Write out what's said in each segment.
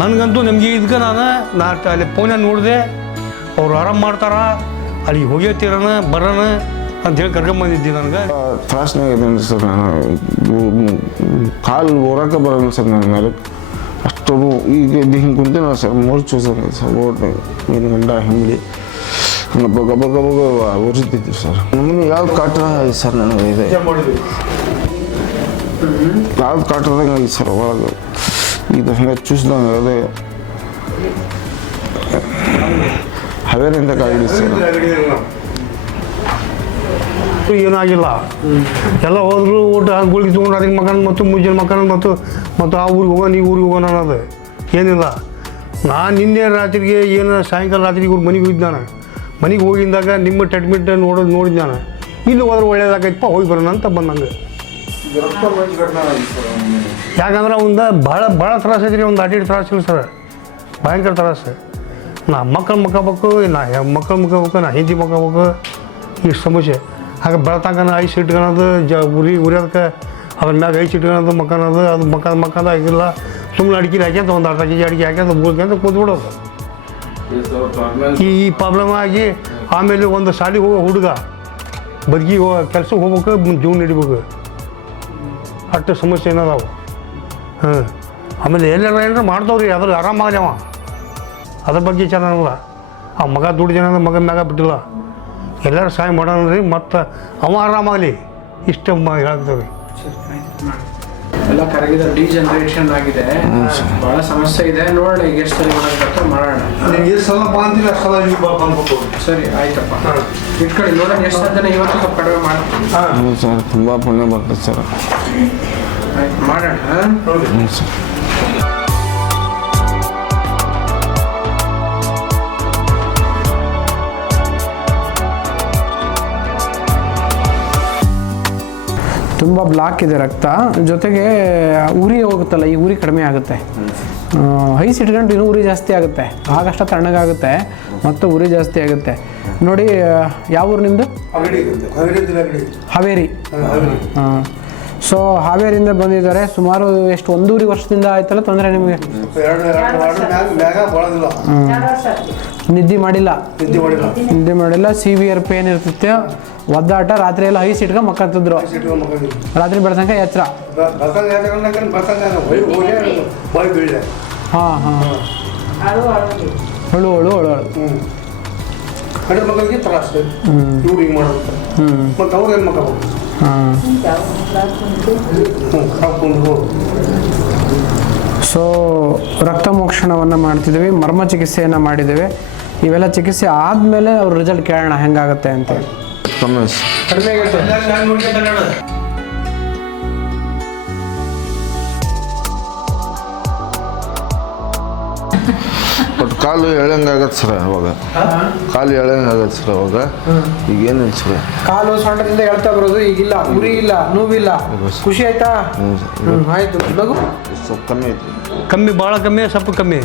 ನನಗಂತೂ ನಿಮಗೆ ಇದಕ್ಕೆ ನಾನು ಅಲ್ಲಿ ಫೋನ್ಯಾಗ ನೋಡಿದೆ ಅವ್ರು ಆರಾಮ್ ಮಾಡ್ತಾರ ಅಲ್ಲಿಗೆ ಹೋಗ್ಯತ್ತಿರೋಣ ಬರೋಣ ಅಂಥೇಳಿ ಕರ್ಕೊಂಬಂದಿದ್ದೆ ನನಗೆ. ತ್ರಾಸನಾಗ ಇದ್ದೀನಿ ಸರ್. ನಾನು ಕಾಲು ಹೊರಕ್ಕೆ ಬರೋಲ್ಲ ಸರ್. ನನ್ನ ಮೇಲೆ ಅಷ್ಟು ಈಗ ಹಿಂಗೆ ಕುಂತೀನಿ ಸರ್. ಮೂರ್ಚು ಸರ್ ಸರ್ ಓಟ್ ನೀನು ಗಂಡ ಹಿಂಬಳಿ ಹಂಗೆ ಬಗ ಬಗ ಬಗ ಉರಿತಿದ್ವಿ ಸರ್. ನಮ್ಮನ್ನು ಯಾವ್ದು ಕಾಟ ಸರ್ ನನಗೆ ಇದೆ, ಯಾವ್ದು ಕಾಟದಂಗೆ ಐತೆ ಸರ್ ಒಳಗೆ. ಇದು ಹಂಗೆ ಚೂಸ್ದಂಗೆ ಅದೇ ಹವೇರಿಂದ ಕಾಗಿಡಿ ಸರ್. ಏನಾಗಿಲ್ಲ, ಎಲ್ಲ ಹೋದ್ರು ಊಟ ಗುಳಿಗೆ ತೊಗೊಂಡು ಅದಕ್ಕೆ ಮಕ್ಕಳು ಮತ್ತು ಮುಂಜಾನೆ ಮಕ್ಕಳು ಮತ್ತು ಆ ಊರಿಗೆ ಹೋಗೋಣ ಈ ಊರಿಗೆ ಹೋಗೋಣ ಅನ್ನೋದು ಏನಿಲ್ಲ. ನಾನು ನಿನ್ನೆ ರಾತ್ರಿಗೆ ಏನು ಸಾಯಂಕಾಲ ರಾತ್ರಿಗೆ ಇವ್ರು ಮನೆಗೆ ಹೋಗಿದ್ದು. ನಾನು ಮನೆಗೆ ಹೋಗಿದ್ದಾಗ ನಿಮ್ಮ ಟ್ರೀಟ್ಮೆಂಟ್ ನೋಡಿದ್ದು ನಾನು. ಇಲ್ಲಿ ಹೋದ್ರೆ ಒಳ್ಳೇದಾಗೈತಪ್ಪ ಹೋಗಿ ಬರೋಣ ಅಂತ ಬಂದಂಗೆ. ಯಾಕಂದ್ರೆ ಒಂದು ಭಾಳ ತ್ರಾಸ ಐತ್ರಿ. ಒಂದು ಅಡ್ಡಿ ತ್ರಾಸ ಇಲ್ಲ ಸರ್, ಭಯಂಕರ ತ್ರಾಸ. ನಾ ಮಕ್ಕಳು ಮಕ್ಕಬೇಕು, ನಾ ಮಕ್ಕಳು ಮಕ್ಕಬೇಕು, ನಾ ಹಿಂದಿ ಮಕ್ಕಬೇಕು, ಇಷ್ಟು ಸಮಸ್ಯೆ. ಹಾಗೆ ಬೆಳತಂಕನ ಐಸ್ ಇಟ್ಕೊಳೋದು ಉರಿಯೋದಕ್ಕೆ ಅದ್ರ ಮ್ಯಾಗ ಐಸ್ ಇಟ್ಕೊಳೋದು ಮಕ್ಕಳೋದು ಅದು ಮಕ್ಕದ ಆಗಿಲ್ಲ. ಸುಮ್ಮನೆ ಅಡಿಕೆ ಹಾಕ್ಯಂತ ಒಂದು ಅರ್ಧ ಕೆಜಿ ಅಡಿಕೆ ಹಾಕ್ಯಂತ ಬೂದ್ಕೊಂತ ಕೂತ್ಬಿಡೋದು. ಈ ಪ್ರಾಬ್ಲಮ್ ಆಗಿ ಆಮೇಲೆ ಒಂದು ಶಾಲೆಗೆ ಹೋಗೋ ಹುಡುಗ ಬದುಕಿ ಕೆಲ್ಸಕ್ಕೆ ಹೋಗ್ಬೇಕು, ಜೀವನ ನಡಿಬೇಕು, ಅಷ್ಟು ಸಮಸ್ಯೆ ಏನದಾವು. ಹಾಂ, ಆಮೇಲೆ ಏನಾರ ಮಾಡ್ತಾವ್ರಿ, ಅದ್ರ ಆರಾಮಾಗಲಿ ಅವ. ಅದ್ರ ಬಗ್ಗೆ ಚೆನ್ನಾಗಿಲ್ಲ. ಆ ಮಗ ದುಡ್ಡು ಜನ ಮಗನ ಮ್ಯಾಗ ಬಿಟ್ಟಿಲ್ಲ. ಎಲ್ಲರೂ ಸಹಾಯ ಮಾಡೋಣ ರೀ, ಮತ್ತು ಅವ ಆರಾಮಾಗಲಿ ಇಷ್ಟ ಹೇಳ್ತೇವೆ. ಎಲ್ಲ ಕರಗಿದ ಡಿಜನರೇಷನ್ ಆಗಿದೆ, ಭಾಳ ಸಮಸ್ಯೆ ಇದೆ. ನೋಡೋಣ ಈಗ ಎಷ್ಟು ಸಲ ಮಾಡೋದು ಮಾಡೋಣ. ಸರಿ ಆಯ್ತಪ್ಪ, ಇಟ್ಕೊಳ್ಳಿ. ನೋಡೋಣ ಎಷ್ಟು ಅಂತ ಇವತ್ತು ಸ್ವಲ್ಪ ಕಡಿಮೆ ಮಾಡ್ತೀನಿ ಸರ್. ತುಂಬ ಪುಣ್ಯ ಬರ್ತದೆ ಸರ್. ಆಯ್ತು ಮಾಡೋಣ. ಸರ್ ತುಂಬ ಬ್ಲಾಕ್ ಇದೆ ರಕ್ತ, ಜೊತೆಗೆ ಉರಿ ಹೋಗುತ್ತಲ್ಲ, ಈ ಉರಿ ಕಡಿಮೆ ಆಗುತ್ತೆ. ಐಸ್ ಇಟ್ಕೊಂಡು ಇನ್ನೂ ಉರಿ ಜಾಸ್ತಿ ಆಗುತ್ತೆ, ಆಗಷ್ಟ ತಣ್ಣಗಾಗುತ್ತೆ ಮತ್ತು ಉರಿ ಜಾಸ್ತಿ ಆಗುತ್ತೆ. ನೋಡಿ, ಯಾವ ಊರು ನಿಮ್ಮದು? ಹಾವೇರಿ. ಹಾಂ, ಸೊ ಹಾವೇರಿಯಿಂದ ಬಂದಿದ್ದಾರೆ. ಸುಮಾರು ಎಷ್ಟು, 1.5 ವರ್ಷದಿಂದ ಆಯ್ತಲ್ಲ ತೊಂದರೆ ನಿಮಗೆ? ನಿದ್ದೆ ಮಾಡಿಲ್ಲ, ಸಿವಿಯರ್ ಪೇನ್ ಇರ್ತಿತ್ತು, ಒದ್ದಾಟ, ರಾತ್ರಿ ಎಲ್ಲ ಐಸ್ ಇಟ್ಕೊಂಡು ಮಕ್ಕಂತಿದ್ರು, ರಾತ್ರಿ ಬೆಳತನಕ ಎಚ್ಚರ. ಹಾಂ ಹಾಂ, ಅಳು. ಸೊ ರಕ್ತ ಮೋಕ್ಷಣವನ್ನು ಮಾಡ್ತಿದ್ದೀವಿ, ಮರ್ಮ ಚಿಕಿತ್ಸೆಯನ್ನು ಮಾಡಿದ್ದೇವೆ. ಇವೆಲ್ಲ ಚಿಕಿತ್ಸೆ ಆದಮೇಲೆ ಅವ್ರ ರಿಸಲ್ಟ್ ಕೇಳೋಣ ಹೆಂಗಾಗುತ್ತೆ ಅಂತ. ಕಡಿಮೆ ಬಟ್ ಕಾಲು ಎಳೆಂಗಾಗತ್ತೆ ಸರ್. ಅವಾಗ ಕಾಲು ಎಳೆಂಗಾಗತ್ತೆ ಸರ್. ಅವಾಗ ಈಗ ಏನಿಲ್ಲ ಸರ್. ಕಾಲು ಸೊಂಟದಿಂದ ಎಳ್ತಾ ಬರೋದು ಈಗಿಲ್ಲ, ಉರಿ ಇಲ್ಲ, ನೋವಿಲ್ಲ. ಖುಷಿ ಆಯ್ತಾ? ಆಯ್ತು. ಮಗು ಸ್ವಲ್ಪ ಕಮ್ಮಿ ಐತಿ. ಕಮ್ಮಿ, ಭಾಳ ಕಮ್ಮಿ, ಸ್ವಲ್ಪ ಕಮ್ಮಿ.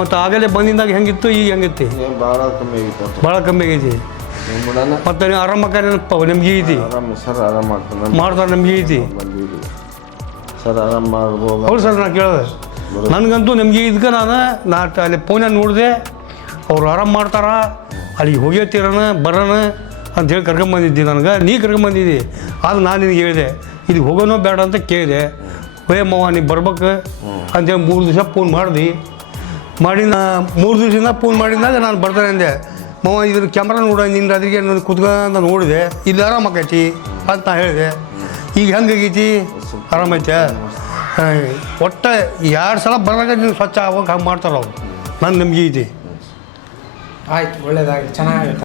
ಮತ್ತು ಆಗಲೇ ಬಂದಿಂದಾಗ ಹೆಂಗಿತ್ತು ಈಗ ಹೆಂಗೈತಿ? ಭಾಳ ಕಮ್ಮಿ ಆಗೈತೆ. ಭಾಳ ಕಮ್ಮಿ ಆಗೈತಿ. ಮತ್ತು ಆರಾಮಕ್ಕ ನಮ್ಗೆ ಐತಿ ಸರ್. ಆರಾಮ ಮಾಡ್ತಾರೆ, ನಮ್ಗೆ ಐತಿ ಸರ್. ಆರಾಮ ಮಾಡ್ಬೋದು. ಹೌದು ಸರ್, ನಾನು ಕೇಳಿದೆ. ನನಗಂತೂ ನಿಮಗೆ ಇದಕ್ಕೆ ನಾನು ಅಲ್ಲಿ ಫೋನ್ಯಾಗ ನೋಡಿದೆ ಅವ್ರು ಆರಾಮ್ ಮಾಡ್ತಾರ ಅಲ್ಲಿಗೆ ಹೋಗ್ಯತ್ತಿರೋಣ ಬರೋಣ ಅಂಥೇಳಿ ಕರ್ಕೊಂಬಂದಿದ್ದೆ. ನನಗೆ ನೀ ಕರ್ಕೊಂಬಂದಿದ್ದಿ. ಆದ್ರೆ ನಾನು ನಿನಗೆ ಹೇಳಿದೆ ಇಲ್ಲಿಗೆ ಹೋಗೋನೋ ಬೇಡ ಅಂತ ಕೇಳಿದೆ. ಮವ ನೀ ಬರ್ಬೇಕು ಅಂತೇಳಿ 3 ದಿವಸ ಫೋನ್ ಮಾಡಿ 3 ದಿವಸದಿಂದ ಫೋನ್ ಮಾಡಿದಾಗ ನಾನು ಬರ್ತಾನೆ ಅಂದೆ. ಮವ ಇದ್ರ ಕ್ಯಾಮ್ರಾ ನೋಡ, ನಿನ್ನ ರಾತ್ರಿಗೆ ನಾನು ಕುತ್ಕೊಂಡ ನೋಡಿದೆ, ಇಲ್ಲಿ ಆರಾಮಾಕೈತಿ ಅಂತ ನಾ ಹೇಳಿದೆ. ಈಗ ಹೆಂಗಾಗೈತಿ? ಆರಾಮೈತೆ. ಒಟ್ಟು 2 ಸಲ ಬರೋದಾಗ ನೀವು ಸ್ವಚ್ಛ ಆಗೋಕೆ ಹಂಗೆ ಮಾಡ್ತಾರೆ ಅವ್ರು. ನಾನು ನಮ್ಗೆ ಐತಿ. ಆಯ್ತು, ಒಳ್ಳೇದಾಗಲಿ, ಚೆನ್ನಾಗಿ.